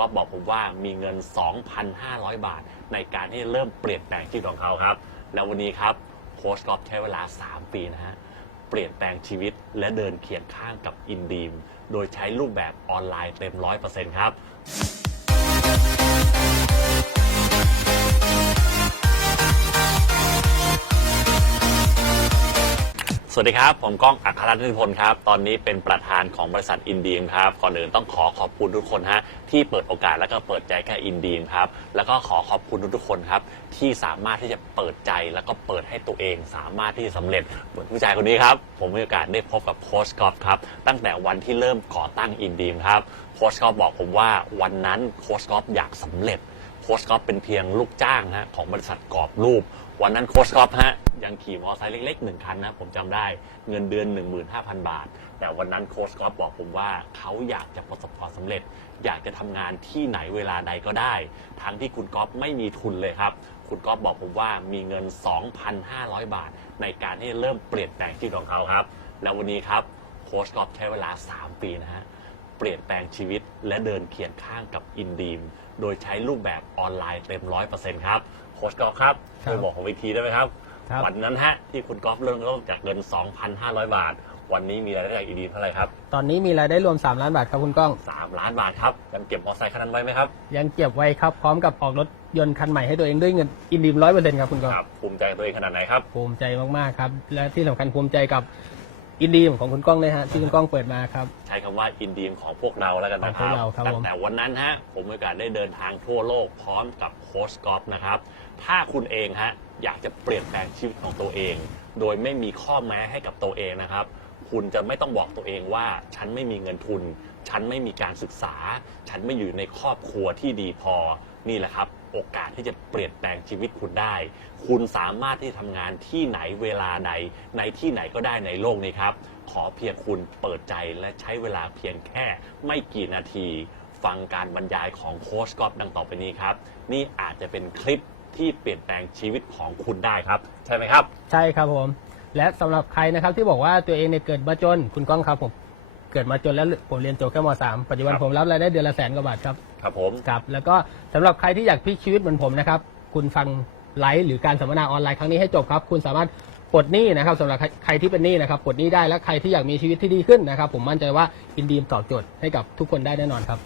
ก๊อฟบอกผมว่ามีเงิน 2,500 บาท ในการที่เริ่มเปลี่ยนแปลงชีวิตของเขาครับ แล้ววันนี้ครับโค้ชก๊อฟใช้เวลา 3 ปีนะฮะเปลี่ยนแปลงชีวิตและเดินเคียงข้างกับอินดีม โดยใช้รูปแบบออนไลน์เต็ม 100%ครับ สวัสดีครับ ผมก้องอัครรัตน์นิพนธ์ครับ ตอนนี้เป็นประธานของบริษัทอินดีมครับ ก่อนอื่นต้องขอขอบคุณทุกคนฮะที่เปิดโอกาสแล้วก็เปิดใจกับอินดีมครับ แล้วก็ขอขอบคุณทุกๆคนครับที่สามารถที่จะเปิดใจแล้วก็เปิดให้ตัวเองสามารถที่จะสำเร็จเหมือนผู้ชายคนนี้ครับ ผมมีโอกาสได้พบกับโค้ชกอล์ฟครับ ตั้งแต่วันที่เริ่มก่อตั้งอินดีมครับ โค้ชกอล์ฟบอกผมว่าวันนั้นโค้ชกอล์ฟอยากสำเร็จ ค้ชกอฟเป็นเพียงลูกจ้างฮะของบริษัทกรอบรูป วันนั้นโค้ชกอฟฮะยังขี่มอเตอร์ไซค์เล็กๆหนึ่งคันนะผมจำได้เงินเดือน 15,000 บาท แต่วันนั้นโค้ชกอฟบอกผมว่าเขาอยากจะประสบความสำเร็จ อยากจะทำงานที่ไหนเวลาใดก็ได้ ทั้งที่คุณกอฟไม่มีทุนเลยครับ คุณกอฟบอกผมว่ามีเงิน 2,500 บาท ในการที่จะเริ่มเปลี่ยนแปลงชีวิตของเขาครับ แล้ววันนี้ครับโค้ชกอฟใช้เวลา 3 ปีนะฮะ เปลี่ยนแปลงชีวิต และเดินเคียงข้างกับอินดีม โดยใช้รูปแบบออนไลน์เต็มร้อยเปอร์เซ็นต์ครับ โค้ชกอล์ฟครับครับช่วยบอกผมอีกทีได้ไหมครับ ครับ วันนั้นฮะที่คุณกอล์ฟเริ่มต้นจากเงิน 2,500 บาท วันนี้มีรายได้จากอินดีมเท่าไหร่ครับ ตอนนี้มีรายได้รวม 3 ล้านบาทครับคุณก้อง 3 ล้านบาทครับยังเก็บมอเตอร์ไซค์คันนั้นไว้ไหมครับ ยังเก็บไว้ครับพร้อมกับออกรถยนต์คันใหม่ให้ตัวเองด้วยเงินอินดีมร้อยเปอร์เซ็นต์ครับคุณก้อง ครับภูมิใจกับตัวเองขนาดไหนครับ ภูมิใจมาก ๆ ครับ และที่สำคัญภูมิใจกับ อินดีมของคุณก้องเลยฮะที่คุณก้องเปิดมาครับ ใช้คำว่าอินดีมของพวกเราแล้วกันนะคของพรัวกเราครับตั้ผงมแต่วันนั้นฮะผมมีโอกาสได้เดินทางทั่วโลกพร้อมกับโค้ชกอล์ฟนะครับ ถ้าคุณเองฮะอยากจะเปลี่ยนแปลงชีวิตของตัวเอง โดยไม่มีข้อแม้ให้กับตัวเองนะครับ คุณจะไม่ต้องบอกตัวเองว่า ฉันไม่มีเงินทุน ฉันไม่มีการศึกษา ฉันไม่อยู่ในครอบครัวที่ดีพอนี่แหละครับ โอกาสที่จะเปลี่ยนแปลงชีวิตคุณได้ คุณสามารถที่ทำงานที่ไหนเวลาใด ในที่ไหนก็ได้ในโลกนี้ครับ ขอเพียงคุณเปิดใจและใช้เวลาเพียงแค่ไม่กี่นาที ฟังการบรรยายของโค้ชกอล์ฟดังต่อไปนี้ครับ นี่อาจจะเป็นคลิปที่เปลี่ยนแปลงชีวิตของคุณได้ครับ ใช่ไหมครับ ใช่ครับผม และสำหรับใครนะครับที่บอกว่าตัวเองเนี่ยเกิดมาจน คุณก้องครับผมเกิดมาจนแล้วผมเรียนจบแค่มสามปัจจุบันครับผมรับรายได้เดือนละแสนกว่าบาทครับครับผมครับแล้วก็สำหรับใครที่อยากพลิกชีวิตเหมือนผมนะครับ คุณฟังไลฟ์หรือการสัมมนาออนไลน์ครั้งนี้ให้จบครับ คุณสามารถปลดหนี้นะครับสำหรับใครใครที่เป็นหนี้นะครับปลดหนี้ได้และใครที่อยากมีชีวิตที่ดีขึ้นนะครับ ผมมั่นใจว่าอินดีมตอบโจทย์ให้กับทุกคนได้แน่นอนครับ